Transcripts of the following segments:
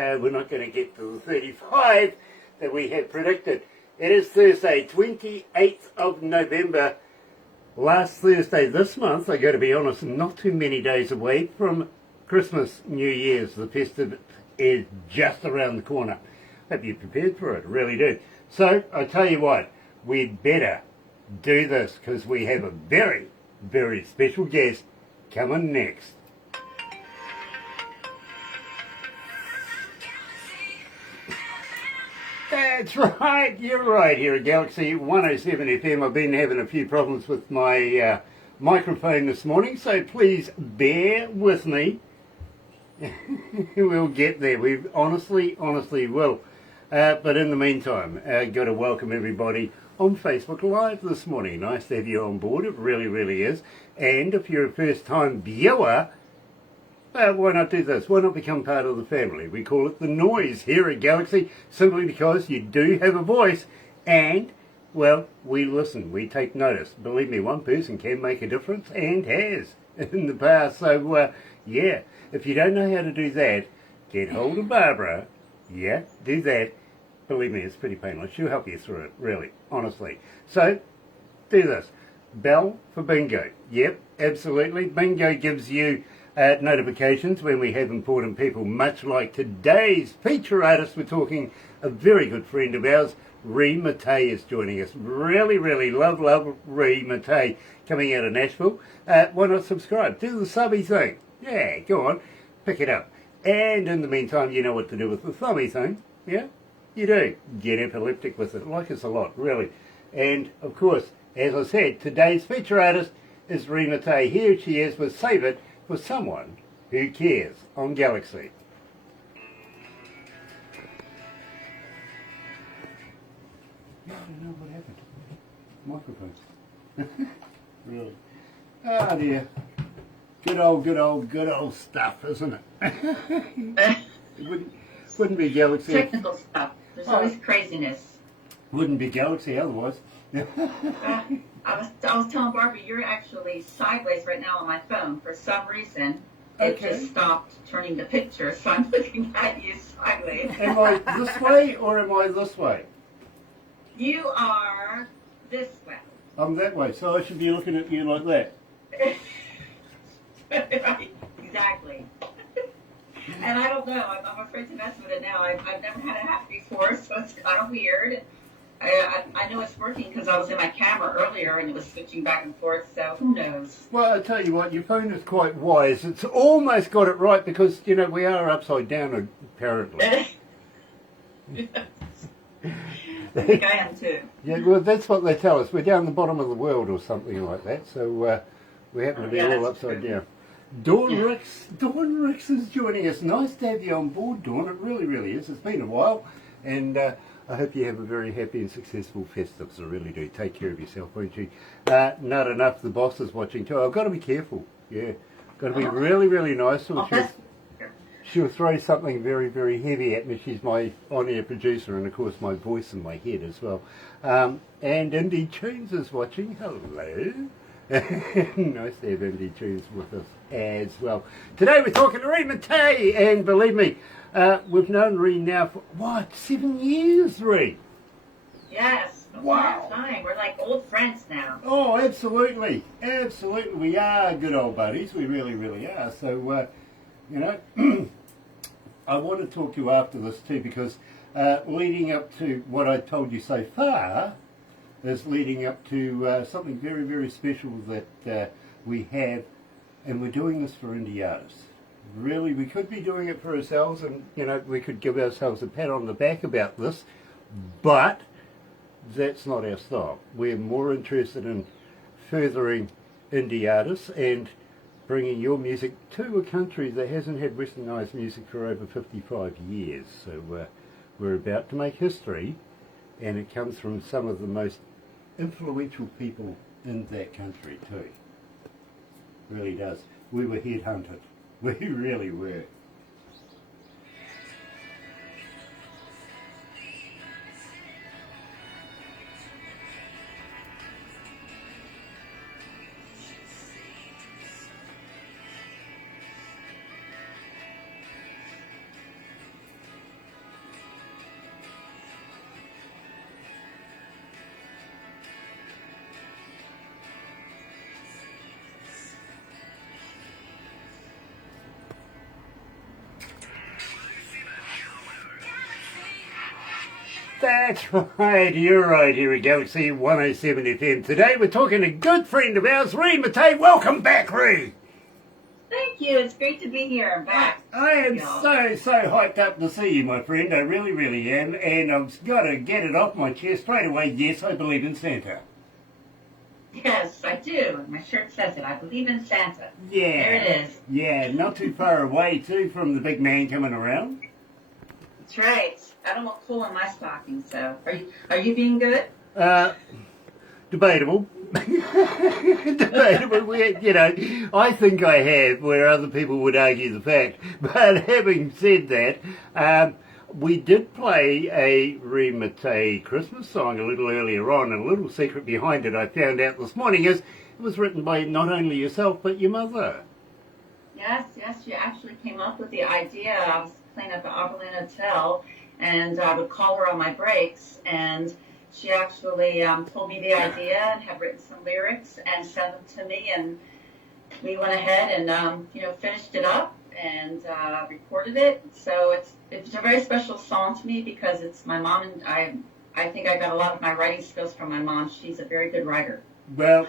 we're not going to get to the 35 that we had predicted. It is Thursday, 28th of November. Last Thursday this month, I got to be honest, not too many days away from Christmas, New Year's. The festive is just around the corner. Hope you're prepared for it, really do. So, I tell you what, we'd better do this because we have a very, very special guest coming next. That's right, you're right here at Galaxy 107 FM. I've been having a few problems with my microphone this morning, so please bear with me. We'll get there. We honestly will. But in the meantime, got to welcome everybody on Facebook Live this morning. Nice to have you on board. It really, really is. And if you're a first-time viewer, why not do this? Why not become part of the family? We call it the noise here at Galaxy, simply because you do have a voice and, well, we listen, we take notice. Believe me, one person can make a difference and has in the past. So, yeah, if you don't know how to do that, get hold of Barbara. Yeah, do that. Believe me, it's pretty painless. She'll help you through it, really, honestly. So, do this. Bell for bingo. Yep, absolutely. Bingo gives you notifications when we have important people, much like today's feature artist. We're talking a very good friend of ours, Re Mattei, is joining us. Really, really love Re Mattei, coming out of Nashville. Why not subscribe? Do the subby thing. Yeah, go on, pick it up. And in the meantime, you know what to do with the thumby thing. Yeah, you do. Get epileptic with it. Like us a lot, really. And, of course, as I said, today's feature artist is Re Mattei. Here she is with Save It for Someone Who Cares on Galaxy. Yeah, I don't know what happened. Microphones. Really. Oh dear. Good old stuff, isn't it? It wouldn't be Galaxy. Technical stuff. There's always craziness. Wouldn't be Galaxy otherwise. I was telling Barbie, you're actually sideways right now on my phone. For some reason, it just stopped turning the picture, so I'm looking at you sideways. Am I this way or am I this way? You are this way. I'm that way, so I should be looking at you like that. Exactly. And I don't know. I'm afraid to mess with it now. I've never had it happen before, so it's kind of weird. I know it's working because I was in my camera earlier and it was switching back and forth, so who knows? Well, I tell you what, your phone is quite wise. It's almost got it right because, you know, we are upside down, apparently. I think I am too. Yeah, well, that's what they tell us. We're down the bottom of the world or something like that, so we happen to be all upside down. Dawn Ricks is joining us. Nice to have you on board, Dawn. It really, really is. It's been a while, and I hope you have a very happy and successful Festivus. I really do. Take care of yourself, won't you? Not enough. The boss is watching too. I've got to be careful. Yeah, got to be really, really nice. She'll throw something very, very heavy at me. She's my on-air producer, and of course my voice in my head as well. And Indy Tunes is watching. Hello. Nice to have Indy Tunes with us as well. Today we're talking to Re Mattei, and believe me, we've known Re now for, what, 7 years, Re? Yes. Wow. Time. We're like old friends now. Oh, absolutely. Absolutely. We are good old buddies. We really, really are. So, you know, I want to talk to you after this too, because leading up to what I told you so far is leading up to something very, very special that we have, and we're doing this for indie artists. Really, we could be doing it for ourselves, and you know, we could give ourselves a pat on the back about this, but that's not our style. We're more interested in furthering indie artists and bringing your music to a country that hasn't had westernised music for over 55 years. So we're about to make history, and it comes from some of the most influential people in that country too. Really does. We were headhunted. We really were. That's right, you're right here at Galaxy 107 FM. Today we're talking to a good friend of ours, Re Mattei. Welcome back, Re. Thank you. It's great to be here. I'm back. I am so hyped up to see you, my friend. I really am. And I've got to get it off my chest straight away. Yes, I believe in Santa. Yes, I do. My shirt says it. I believe in Santa. Yeah. There it is. Yeah, not too far away, too, from the big man coming around. That's right. I don't want coal in my stocking, so. Are you being good? Debatable. Debatable. I think I have, where other people would argue the fact. But having said that, we did play a Re Mattei Christmas song a little earlier on, and a little secret behind it I found out this morning is it was written by not only yourself, but your mother. Yes, she actually came up with the idea. I was playing at the Oberlin Hotel, and I would call her on my breaks, and she actually told me the idea and had written some lyrics and sent them to me, and we went ahead and finished it up and recorded it. So it's a very special song to me because it's my mom, and I think I got a lot of my writing skills from my mom. She's a very good writer. Well,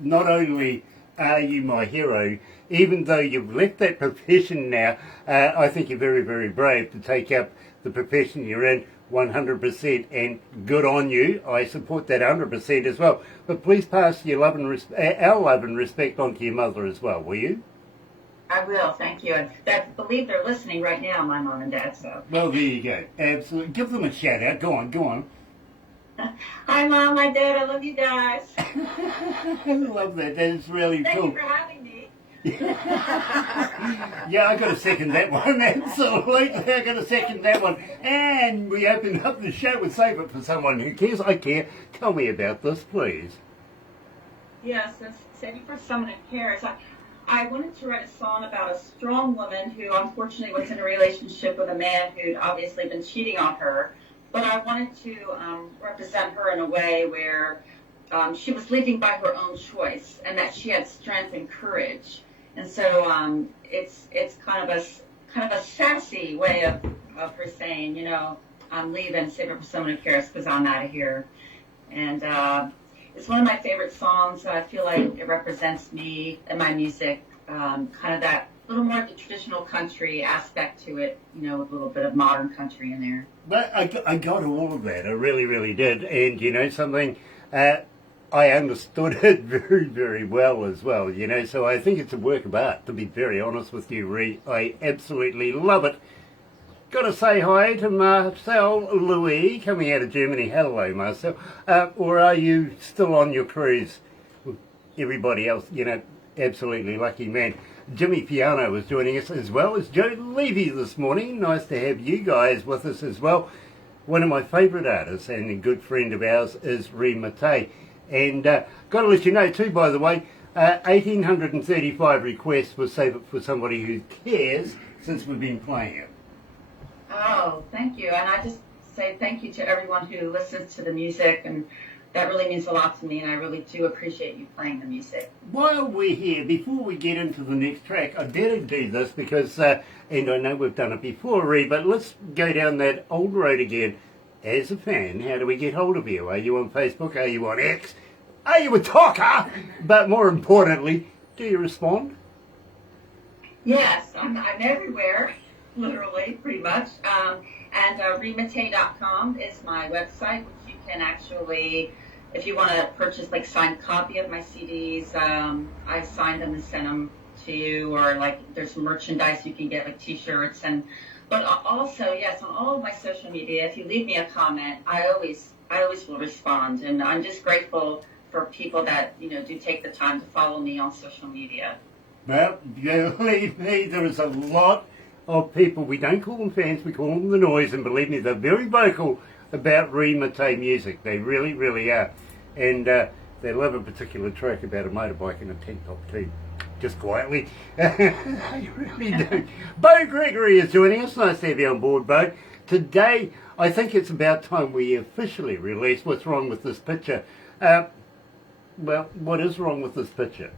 not only are you my hero, even though you've left that profession now, I think you're very brave to take up the profession you're in 100%, and good on you. I support that 100% as well. But please pass your our love and respect on to your mother as well, will you? I will, thank you. And I believe they're listening right now, my mom and dad, so. Well, there you go. Absolutely. Give them a shout out. Go on. Hi, Mom, hi, Dad. I love you guys. I love that. That's really Thank cool. you for having me. Yeah, I got to second that one. Absolutely, I got to second that one. And we open up the show with Save It for Someone Who Cares. I care. Tell me about this, please. Yes, Save It for Someone Who Cares. I wanted to write a song about a strong woman who unfortunately was in a relationship with a man who'd obviously been cheating on her. But I wanted to represent her in a way where she was living by her own choice, and that she had strength and courage. And so it's kind of a sassy way of her saying, I'm leaving, save it for someone who cares, because I'm out of here. And it's one of my favorite songs. I feel like it represents me and my music, kind of that little more of the traditional country aspect to it, with a little bit of modern country in there. But I got all of that. I really did. And something, I understood it very well as well, so I think it's a work of art, to be very honest with you, Ree. I absolutely love it. Got to say hi to Marcel Louis, coming out of Germany. Hello, Marcel. Or are you still on your cruise with everybody else? Absolutely lucky man. Jimmy Piano is joining us, as well as Joe Levy this morning. Nice to have you guys with us as well. One of my favourite artists and a good friend of ours is Re Mattei. And got to let you know too, by the way, 1,835 requests for Save It for Somebody Who Cares since we've been playing it. Oh, thank you. And I just say thank you to everyone who listens to the music, and that really means a lot to me, and I really do appreciate you playing the music. While we're here, before we get into the next track, I better do this because, and I know we've done it before, Ree, but let's go down that old road again. As a fan, how do we get hold of you? Are you on Facebook? Are you on X? Are you a talker? But more importantly, do you respond? Yes, I'm everywhere, literally, pretty much. And remattei.com is my website, which you can actually, if you want to purchase signed copy of my CDs, I sign them and send them to you, or there's merchandise you can get, T-shirts, but also, yes, on all of my social media, if you leave me a comment, I always will respond, and I'm just grateful for people that do take the time to follow me on social media. Well, believe me, there is a lot of people. We don't call them fans, we call them the noise, and believe me, they're very vocal about Re Mattei music. They really are, and they love a particular track about a motorbike and a tank top too. Just quietly. I really do. Bo Gregory is joining us. Nice to have you on board, Bo. Today, I think it's about time we officially release What's Wrong With This Picture. Well, what is wrong with this picture?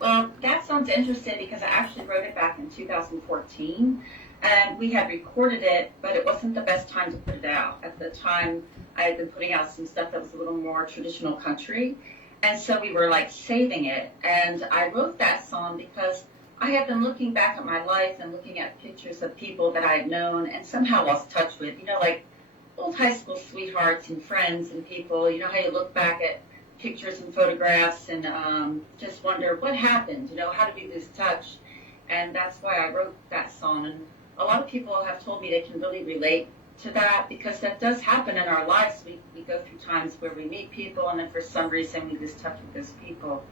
Well, that sounds interesting because I actually wrote it back in 2014, and we had recorded it, but it wasn't the best time to put it out. At the time, I had been putting out some stuff that was a little more traditional country, and so we were like saving it. And I wrote that song because I had been looking back at my life and looking at pictures of people that I had known and somehow lost touch with, like old high school sweethearts and friends and people. You know how you look back at pictures and photographs and just wonder what happened, how did we lose touch? And that's why I wrote that song. And a lot of people have told me they can really relate to that because that does happen in our lives. We go through times where we meet people and then for some reason we lose touch with those people.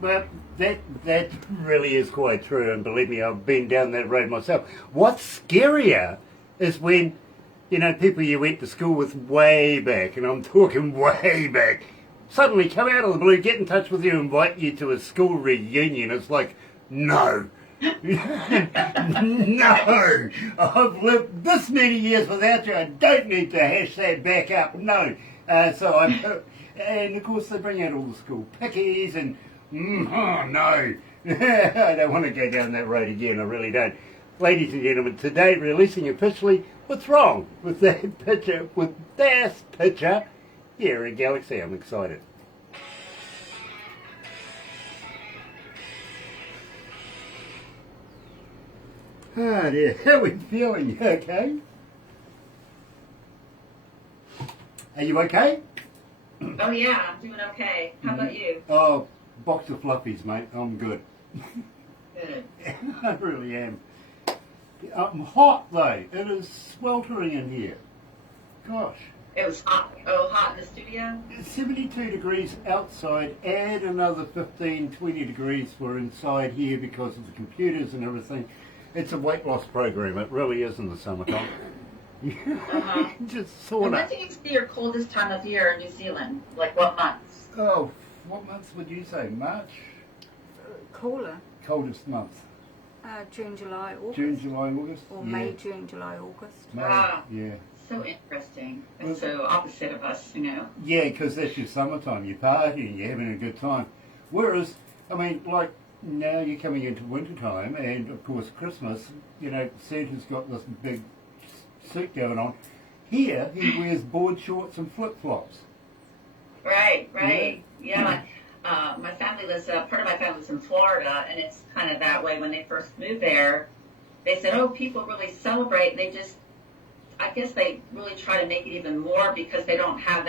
Well, that really is quite true, and believe me, I've been down that road myself. What's scarier is when, people you went to school with way back, and I'm talking way back, suddenly come out of the blue, get in touch with you, invite you to a school reunion. It's like, no. No. I've lived this many years without you. I don't need to hash that back up. No. And of course they bring out all the school pickies and, oh no. I don't want to go down that road again. I really don't. Ladies and gentlemen, today releasing officially what's wrong with that picture, with this picture here in Galaxy. I'm excited. Ah dear, how are we feeling? You okay? Are you okay? Oh yeah, I'm doing okay. How about you? Oh, box of fluffies, mate. I'm good. Good. I really am. I'm hot though. It is sweltering in here. Gosh. It was hot. Oh, hot in the studio? It's 72 degrees outside, add another 15, 20 degrees for inside here because of the computers and everything. It's a weight loss program. It really is in the summertime. Uh-huh. Just sort And of. when do you see your coldest time of year in New Zealand? Like what months? Oh, what months would you say? March? Cooler. Coldest month. June, July, August. June, July, August? Or Yeah. May, June, July, August. May, Wow. yeah. So interesting. That's so opposite of us, Yeah, because that's your summertime. You're partying, you're having a good time. Whereas, I mean, like now you're coming into wintertime and, of course, Christmas, Santa's got this big suit going on. Here, he wears board shorts and flip-flops. Right. Yeah. My family lives, part of my family lives in Florida, and it's kind of that way. When they first moved there, they said, oh, people really celebrate, and I guess they really try to make it even more because they don't have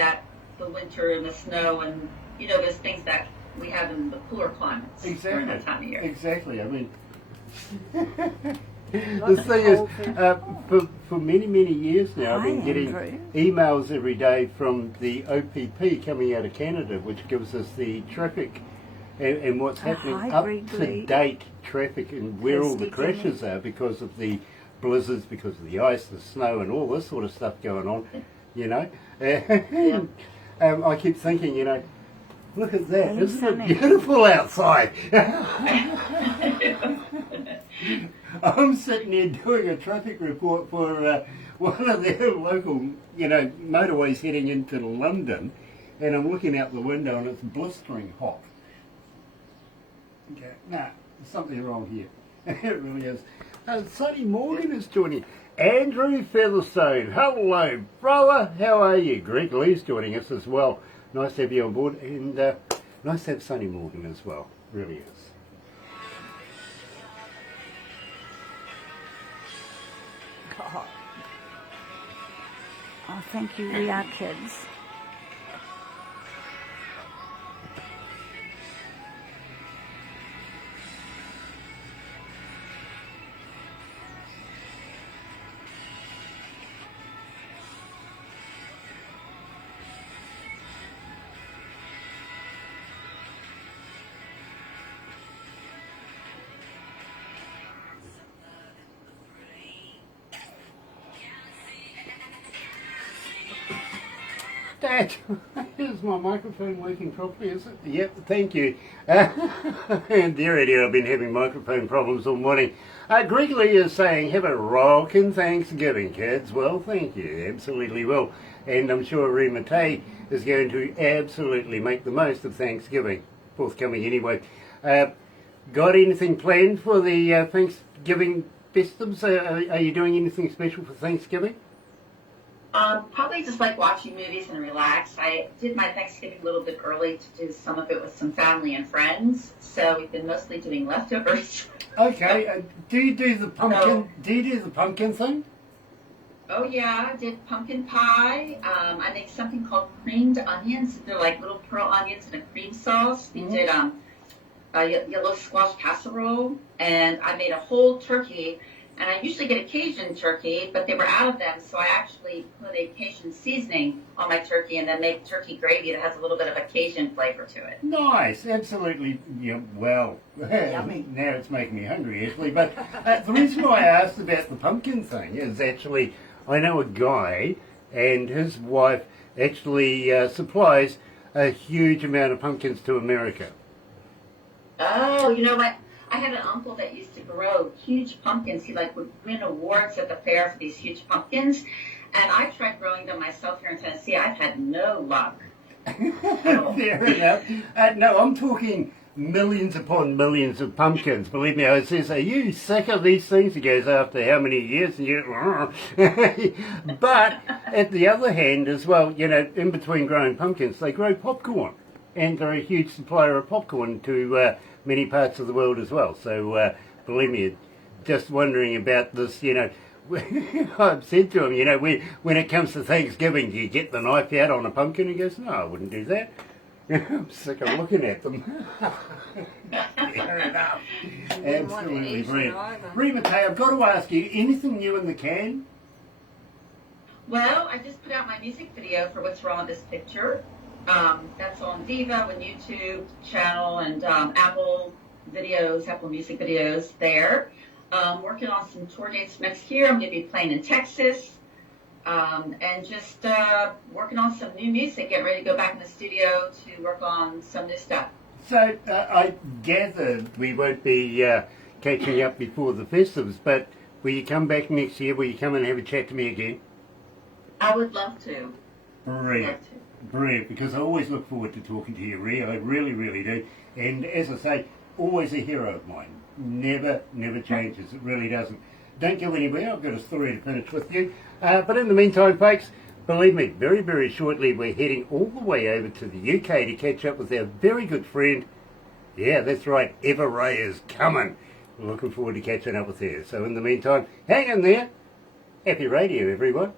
the winter and the snow and, those things that we have in the cooler climates during that time of year. Exactly. I mean, Like the thing is, cold for many, many years now, I've been Hi, getting Andrew. emails every day from the OPP coming out of Canada, which gives us the traffic and what's happening hi, up Gregory. to date traffic and where all the Christy crashes are because of the blizzards, because of the ice, the snow, and all this sort of stuff going on. And I keep thinking, look at that, Hey, isn't Sonny. it beautiful outside? I'm sitting there doing a traffic report for one of their local, motorways heading into London, and I'm looking out the window and it's blistering hot. Okay, there's something wrong here. It really is. Sonny Morgan is joining. Andrew Featherstone, hello brother, how are you? Greg Lee's joining us as well. Nice to have you on board, and nice to have Sonny Morgan as well, really is. God. Oh, thank you. We are kids. Dad, is my microphone working properly, is it? Yep, thank you. And dear, I've been having microphone problems all morning. Greg Lee is saying, have a rockin' Thanksgiving, kids. Well, thank you, absolutely will. And I'm sure Re Mattei is going to absolutely make the most of Thanksgiving, forthcoming anyway. got anything planned for the Thanksgiving festives? Are you doing anything special for Thanksgiving? Probably just like watching movies and relax. I did my Thanksgiving a little bit early to do some of it with some family and friends. So we've been mostly doing leftovers. Okay. Do you do the pumpkin? So- Do you do the pumpkin thing? Oh yeah, I did pumpkin pie. I make something called creamed onions. They're like little pearl onions in a cream sauce. We did yellow squash casserole, and I made a whole turkey. And I usually get a Cajun turkey, but they were out of them, so I actually put a Cajun seasoning on my turkey and then make turkey gravy that has a little bit of a Cajun flavor to it. Nice, absolutely. Yeah, well, Yummy. now it's making me hungry, actually. But the reason why I asked about the pumpkin thing is actually I know a guy and his wife actually supplies a huge amount of pumpkins to America. Oh, you know what? I had an uncle that used to grow huge pumpkins. He would win awards at the fair for these huge pumpkins. And I tried growing them myself here in Tennessee. I've had no luck. Fair enough. No, I'm talking millions upon millions of pumpkins. Believe me, I says, are you sick of these things? He goes, after how many years? And you, but at the other hand as well, in between growing pumpkins, they grow popcorn. And they're a huge supplier of popcorn to many parts of the world as well. So believe me, just wondering about this, I've said to him, when it comes to Thanksgiving, do you get the knife out on a pumpkin? He goes, no, I wouldn't do that. I'm sick of looking at them. Fair enough. Absolutely brilliant. Re Mattei, I've got to ask you, anything new in the can? Well, I just put out my music video for What's Wrong with This Picture. That's on Viva and YouTube channel and Apple Music videos there. Working on some tour dates next year. I'm going to be playing in Texas. And just working on some new music, getting ready to go back in the studio to work on some new stuff. So I gather we won't be catching up before the festives, but will you come back next year? Will you come and have a chat to me again? I would love to. Brilliant. Brilliant, because I always look forward to talking to you, Rhea. I really, really do. And as I say, always a hero of mine. Never changes. It really doesn't. Don't go anywhere. I've got a story to finish with you. But in the meantime, folks, believe me, very, very shortly we're heading all the way over to the UK to catch up with our very good friend. Yeah, that's right. Eva Ray is coming. Looking forward to catching up with her. So in the meantime, hang in there. Happy radio, everyone.